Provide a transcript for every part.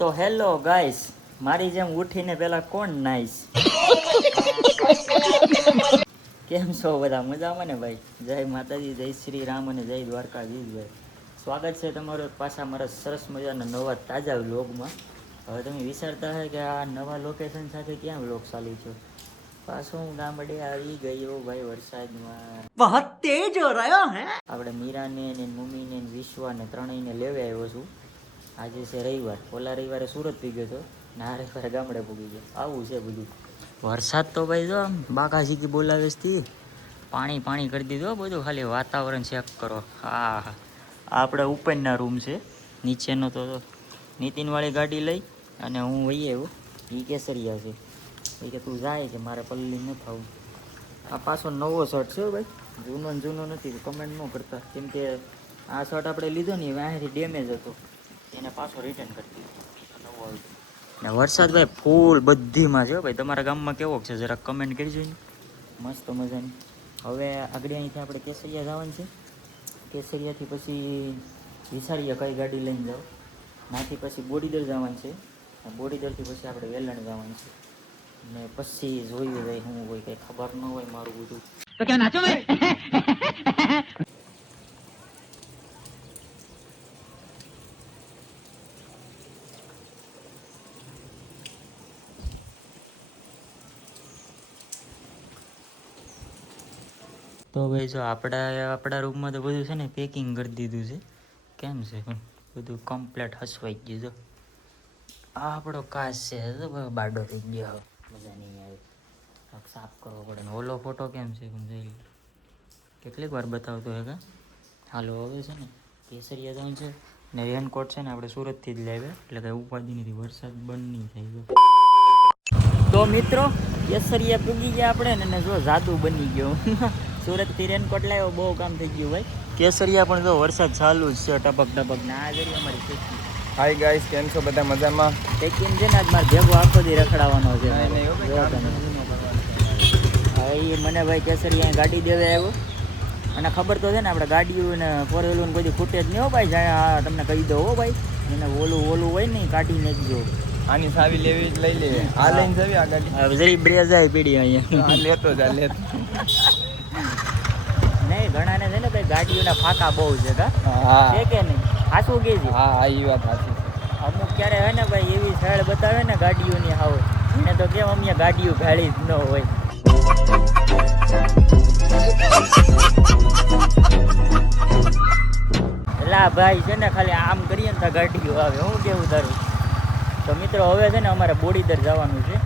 તો hello guys, મારી જેમ ઉઠીને પેલા કોણ નાઈસ? કેમ છો બધા? મજામાં ને ભાઈ? જય માતાજી, જય શ્રી રામ અને જય દ્વારકાધીશ ભાઈ. સ્વાગત છે તમારું પાછા મારા સરસ મજાના નવા તાજા વ્લોગમાં. હવે તમે વિચારતા હોય કે આ નવા લોકેશન સાથે ક્યાં વ્લોગ ચાલુ છે. પાછો હું ગામડે આવી ગયો ભાઈ વરસાદમાં. બહુ તેજ હો રહ્યો હે. આપણે મીરાને ને મમ્મીને વિશ્વાને ત્રણેયને લેવા આવ્યો છું. આજે છે રવિવાર. ઓલા રવિવારે સુરત પી ગયો હતો ને આ રવિવારે ગામડે પૂગી ગયો. આવું છે બધું. વરસાદ તો ભાઈ જો બાકાજીકી બોલાવે છે. પાણી પાણી કરી દીધું બધું. ખાલી વાતાવરણ ચેક કરો. હા, આપણે ઉપરના રૂમ છે. નીચેનો તો નીતિનવાળી ગાડી લઈ અને હું વહી આવ્યો. એ કેસરિયા છે. એ કે તું જાય છે, મારે પલ્લી ન થવું. આ પાછો નવો શર્ટ છે ભાઈ, જૂનો ને જૂનો નથી. કમેન્ટ ન કરતા, કેમ કે આ શર્ટ આપણે લીધો ને અહીંયાથી ડેમેજ હતો, એને પાછો રિટર્ન કરી દીધો. નવો આવ્યો ને વરસાદ ભાઈ ફૂલ બધીમાં છે ભાઈ. તમારા ગામમાં કેવો છે જરાક કમેન્ટ કરજો ને. મસ્ત મજાની. હવે આગળ અહીંથી આપણે કેસરિયા જવાનું છે. કેસરિયાથી પછી વિચારીએ કઈ ગાડી લઈને જાઓ. નાથી પછી બોડીદર જવાનું છે. બોડીદરથી પછી આપણે વેલણ જવાનું છે. ને પછી જોયું ભાઈ હું હોય કંઈ ખબર ન હોય મારું બધું. તો ક્યાં નાચો ભાઈ. તો ભાઈ જો આપણા રૂમમાં તો બધું છે ને પેકિંગ કરી દીધું છે. કેમ છે બધું કમ્પ્લેટ હસવાઈ ગયું. જો આ આપણો કાચ છે તો બાડો થઈ ગયો. મજા નહીં આવે, સાફ કરવો પડે ને. ઓલો ફોટો કેમ છે જોઈ કેટલીક વાર બતાવતો હે કા. હાલો હવે છે ને કેસરિયા જવાનું છે ને. રેનકોટ છે ને આપણે સુરતથી જ લાવ્યા, એટલે કંઈ ઉપાધિ નથી. વરસાદ બંધ નહીં થાય ગયો. તો મિત્રો કેસરિયા પૂગી ગયા આપણે ને જો જાદુ બની ગયો. સુરતથી રેનકોટ લાવ્યો, બહુ કામ થઈ ગયું ભાઈ. કેસરિયા પણ જો વરસાદ ચાલુ જ છે ટપક ટપક ને. આ જરી અમારી ખેતી. હાય ગાઈસ, કેમ છો બધા? મજામાં? પેકિંગ છે ને આજ મારે ભેગો આખો દી રખડાવવાનો છે. હવે એ મને ભાઈ કેસરિયા ગાડી દેવા આવ્યો અને ખબર તો છે ને આપણે ગાડીઓ ને ફોર વ્હીલર કોઈ ખૂટે જ નહીં હો ભાઈ. જાય તમને કહી દો હો ભાઈ, એને ઓલું હોય ને કાઢી નાખજો. આની સાવી લેવી જ લઈ લે. આ લઈને જવી આ ગાડી. જરી બ્રેઝ આવી પડી અહીંયા. લેતો નહીં, ઘણા ને છે ને ભાઈ ગાડીઓના ફાકા બહુ છે કા. હા છે કે નહીં? હાસું કે છે. હા એ વાત સાચી છે. અમુક ક્યારે હોય ને ભાઈ એવી સાઈડ બતાવે ને ગાડીઓની હાવ, એને તો કેમ અમે ગાડીઓ ગાડી જ ન હોય. એલા ભાઈ છે ને ખાલી આમ કરીએ ને તો ગાડીઓ આવે. હું કેવું તારું? તો મિત્રો હવે છે ને અમારે બોડીદર જવાનું છે.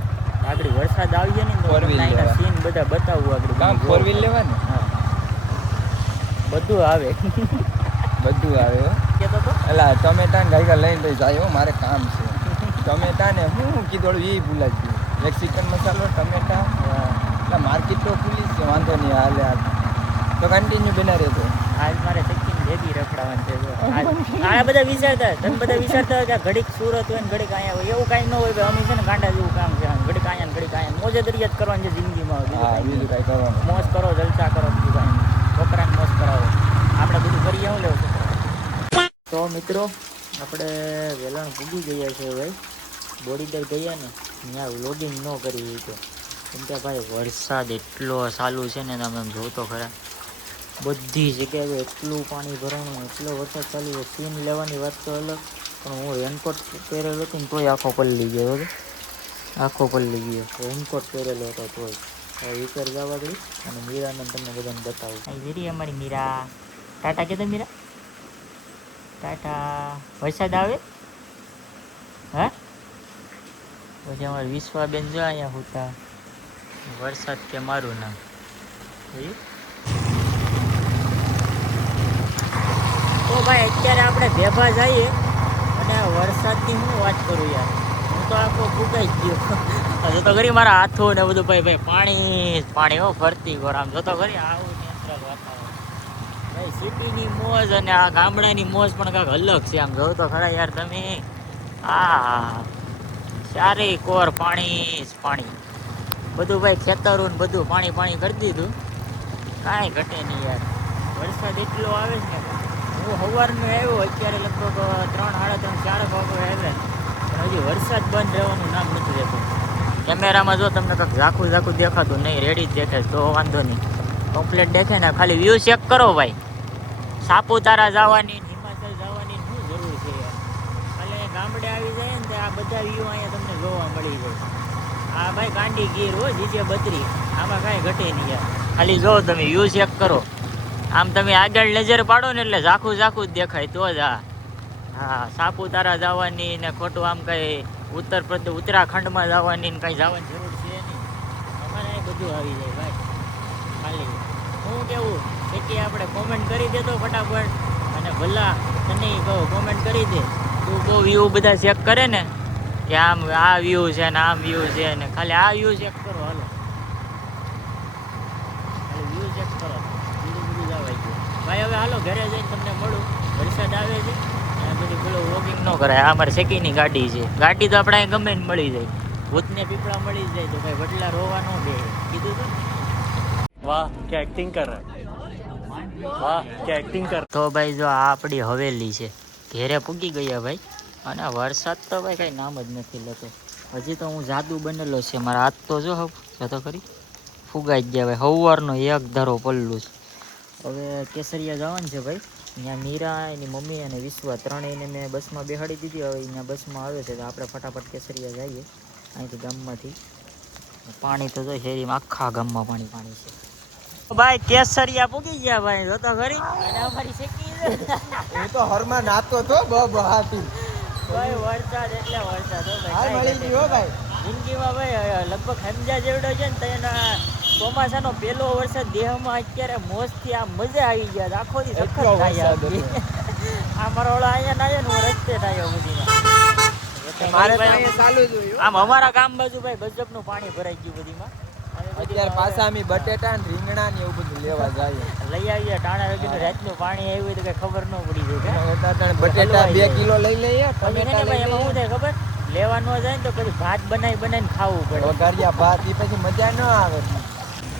આગળ વરસાદ આવીએ ને તો એના સીન બધા બતાવવું. આગળ કામ ફોર વ્હીલ લેવા ને. હા, બધું આવે. બધું આવે કેતો તો એલા ટમેટા ને ગાયકા લઈને ભાઈ જાય. મારે કામ છે. ટમેટા ને હું કીધું એ ભૂલાઈ ગયું. મેક્સિકન મસાલો, ટમેટા. એટલે માર્કેટ તો ખુલ્લી જ છે, વાંધો નહીં હાલે. તો કન્ટિન્યુ બના રહેતો. આજ મારે શક્તિને ભેગી રખડાવાનું છે. આ બધા વિચારતા, તમે બધા વિચારતા હોય કે ઘડીક સુરત હોય ને ઘડીક અહીંયા હોય. એવું કાંઈ ન હોય ભાઈ. અમે છે ને ગાંડા જેવું કામ છે. ઘડીક અહીંયા ને ઘડીક અહીંયા મોજે દરિયા જ કરવાની છે જિંદગીમાં. હા, બીજું કાંઈ કરવાનું. મોજ કરો, જલસા કરો, બીજું કાંઈ નહીં. છોકરાને મોજ કરાવો. આપણે બધું કરીએ હું લેવું છોકરા. તો મિત્રો આપણે વેલણ પૂગી ગયા છે ભાઈ. બોડીદર ગયા ને ત્યાં વ્લોગિંગ ન કરી તો, કેમ કે ભાઈ વરસાદ એટલો ચાલુ છે ને. તમે જોતો ખરા બધી જગ્યાએ એટલું પાણી ભરાણું, એટલો વરસાદ ચાલુ છે. સીન લેવાની વાત તો અલગ, પણ હું રેનકોટ પહેરેલો હતો ને તોય આખો પલળી ગયો હતો. આખો પલળી ગયો. રેનકોટ પહેરેલો હતો તોય. હવે વિચાર જવા દઈ અને મીરાને તમને બધાને બતાવું. અહીં જરી અમારી મીરા. ટાટા કહેતો મીરા, ટાટા. વરસાદ આવે હા પછી અમારે વિશ્વાબેન જો અહીંયા હોતા. વરસાદ કે મારું નામ તો ભાઈ અત્યારે આપણે ભેભા જઈએ અને વરસાદની હું વાત કરું યાર. હું તો આખો ફૂંકાઈ ગયો. જોતો ખરી મારા હાથો ને બધું ભાઈ ભાઈ પાણી પાણી હો ફરતી ઘર. આમ જોતો ખરી આવું નેચરલ વાતાવરણ ભાઈ. સિટીની મોજ અને આ ગામડાની મોજ પણ કાંઈક અલગ છે. આમ જોતો ખરા યાર તમે. આ ચારે કોર પાણી જ પાણી. બધું ભાઈ ખેતરું ને બધું પાણી પાણી કરી દીધું. કાંઈ ઘટે નહીં યાર. વરસાદ એટલો આવે છે ને. હું સવારનો આવ્યો, અત્યારે લગભગ 3, 3:30, 4 વાગે આવ્યા. હજી વરસાદ બંધ રહેવાનું નામ નથી રહેતું. કેમેરામાં જો તમને તો ઝાખું ઝાખું દેખાતું નહીં, રેડી જ દેખાય તો વાંધો નહીં. કમ્પ્લીટ દેખાય ને. ખાલી વ્યૂ ચેક કરો ભાઈ. સાપુતારા જવાની, હિમાચલ જવાની શું જરૂર છે યાર? ખાલી ગામડે આવી જાય ને આ બધા વ્યૂ અહીંયા તમને જોવા મળી જાય. આ ભાઈ કાંડી ગીર હો, જીજે બત્રી, આમાં કાંઈ ઘટે નહીં યાર. ખાલી જો તમે વ્યૂ ચેક કરો. આમ તમે આગળ નજર પાડો ને એટલે ઝાખું ઝાખું જ દેખાય તો જ. હા, સાપુતારા જવાની ને ખોટું આમ કંઈ ઉત્તરાખંડમાં જવાની ને કંઈ જવાની જરૂર છે નહીં. અમારે અહીં બધું આવી જાય ભાઈ. ખાલી હું કેવું કે આપણે કોમેન્ટ કરી દેતો ફટાફટ, અને ભલા તને કહો કોમેન્ટ કરી દે. તું બહુ વ્યૂ બધા ચેક કરે ને કે આમ આ વ્યૂ છે ને આમ વ્યૂ છે ને, ખાલી આ વ્યૂ ચેક કરો. હાલો ખાલી વ્યૂ ચેક કરો, બીજું બધું જવાય છે ભાઈ. હવે હાલો ઘરે જઈને તમને મળું. વરસાદ આવે છે અને બધી પેલો વોકિંગ ન કરાય. આ અમારે શેકીની ગાડી છે. ગાડી તો આપણે અહીં ગમે ને મળી જાય. ભૂતને પીપળા મળી જાય તો ભાઈ વડલા રોવા ન દે. કીધું તો વાહ क्या एक्टिंग कर रहा है, वाह क्या एक्टिंग कर. તો ભાઈ જો આ આપણી હવેલી છે, ઘેરે પૂગી ગયા ભાઈ. અને વરસાદ તો ભાઈ કાંઈ નામ જ નથી લેતો. હજી તો હું જાદુ બનેલો છે મારા હાથ તો જો તો કરી ફુગાઈ જ ગયા ભાઈ. હવારનો એક ધારો પલ્લું છે. હવે કેસરિયા જવાનું છે ભાઈ. ત્યાં મીરા, એની મમ્મી અને વિશ્વા ત્રણેયને મેં બસમાં બેહાડી દીધી. હવે અહીંયા બસમાં આવે છે તો આપણે ફટાફટ કેસરિયા જઈએ અહીંથી ગામમાંથી. પાણી તો જો શેરીમાં આખા ગામમાં પાણી પાણી છે ભાઈ. કેસરિયા પૂગી ગયા ભાઈ, જો તો ખરી. અને અમારી શેકી હું તો હરમાં નાતો તો બહાતી ભાઈ. વરસાદ એટલે વરસાદ હો ભાઈ. મળી ગયો ભાઈ જિંદગીમાં ભાઈ લગભગ સમજા જેવડો છે ને તો એના ચોમાસાનો પહેલો વરસાદ દેહમાં અત્યારે મોજથી આ મજા આવી ગયા. આખો દી સખત થાય આ મારો ઓલો અહીંયા નાયો ને હું રસ્તે નાયો બધીમાં. મારે તો અહીંયા ચાલુ જ હોય. આમ અમારા ગામ બાજુ ભાઈ ગજબનું પાણી ભરાઈ ગયું બધીમાં. અત્યારે પાછા અમે બટેટા ને રીંગણા ને એવું બધું લેવા જાય. લઈ આવીએ ટાણા રગીનું રાતનું પાણી આવ્યું તો કઈ ખબર ન પડી જાય. બટેટા 2 કિલો લઈ લઈએ. ટમેટા ભાઈ એમાં શું થાય ખબર? લેવા ન જાય ને તો પછી ભાત બનાવીને ખાવું પડે. વઘારિયા ભાત એ પછી મજા ન આવે.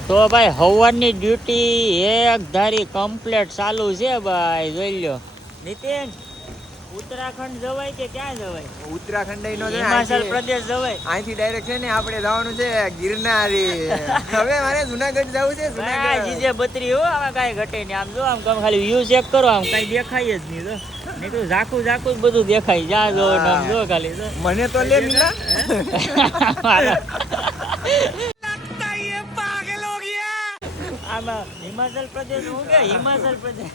તો ભાઈ હવારની ડ્યુટી એક ધારી કમ્પ્લીટ ચાલુ છે ભાઈ. જોઈ લો નીતિન, ઉત્તરાખંડ જવાય કે ક્યાં જવાય? ઉત્તરાખંડ હિમાચલ પ્રદેશ જવાય. અહીંથી ડાયરેક્ટ છે ને આપણે જવાનું છે ગિરનારી. હવે મારે જુનાગઢ જવું છે. જુનાગઢ જીજે બત્રી હો, આમાં કાંઈ ઘટે નહીં. આમ જો આમ ખાલી વ્યૂ ચેક કરો, આમ કાંઈ દેખાય જ નહીં. તો નહીં તો ઝાખું ઝાખું જ બધું દેખાય. જા જો આમ જો ખાલી તો. મને તો લે મિલા. આમાં હિમાચલ પ્રદેશ હું કે હિમાચલ પ્રદેશ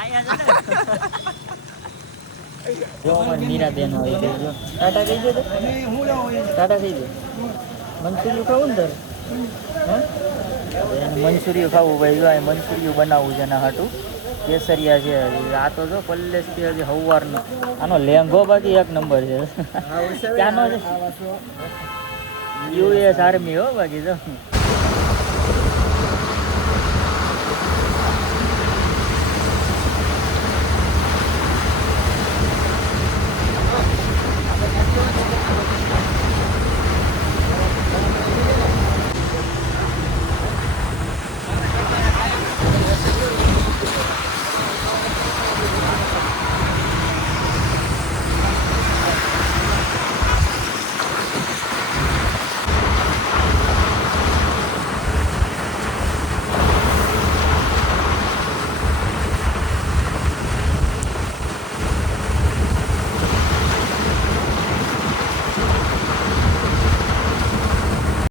અહીંયા છે ને. જો અમારી મીરા બેન આવી ગઈ. જો ટાટા થઈ ગયો તો ટાટા થઈ ગયો. મંચુરિયું ખાવું ને તારે? મંચુરિયું ખાવું ભાઈ. જો આ મંચુરિયું બનાવવું છે એના હાટું. કેસરિયા છે આ તો જો પલ્લેસથી હજી હવારનો. આનો લેંઘો બાકી એક નંબર છે. ક્યાંનો છે? યુએસ આર્મી હો બાકી જો.